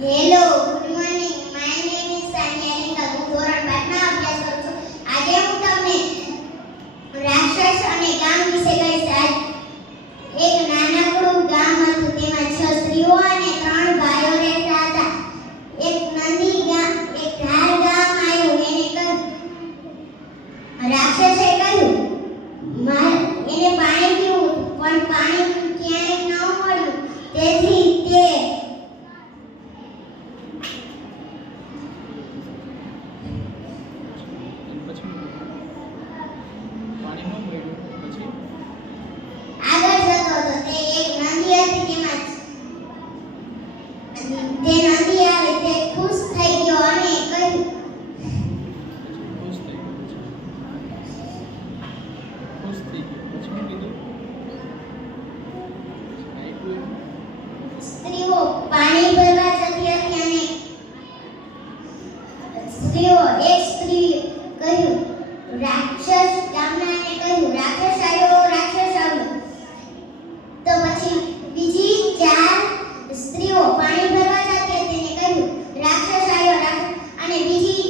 Hello, good morning. My name is Sania Ringal. હું ધોરણ 5 માં અભ્યાસ કરું છું. આજે હું તમને રાક્ષસ અને ગામ વિશે કહીશ. એક નાનકડું ગામ હતું. તેમાં 6 સ્ત્રીઓ અને 3 ભાઈઓ રહેતા હતા. એક ધાર ગામ આવ્યું. એને કહ્યું, રાક્ષસે કહ્યું, એને પાણી પીવું, પણ પાણી ક્યાંય ન મળ્યું. તેથી તે આગળ જતો હતો. તે એક નદી હતી. તેમાં તે નદી આવે તે ખુશ થઈ ગયો અને કહ્યું, સ્ત્રીઓ પાણી ભરવા જતી હતી અને એક સ્ત્રી કહ્યું, રાક્ષસ ગામનાને કહ્યું, રાક્ષસ આવ્યો. તો પછી બીજી 4 સ્ત્રીઓ પાણી ભરવા જતી હતી. તેને કહ્યું, રાક્ષસ આવ્યો. અને બીજી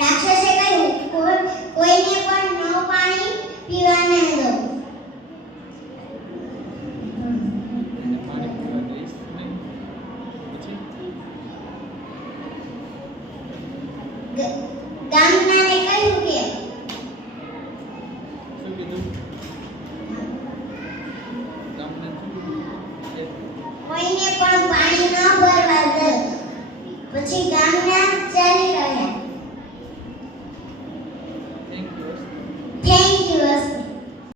રાક્ષસે કહ્યું, કોઈને પણ ન પાણી પીવા ન દો. ગામનાને કહ્યું કે કોઈને પણ પાણી ન ભરવા દે. પછી ગામના ચાલી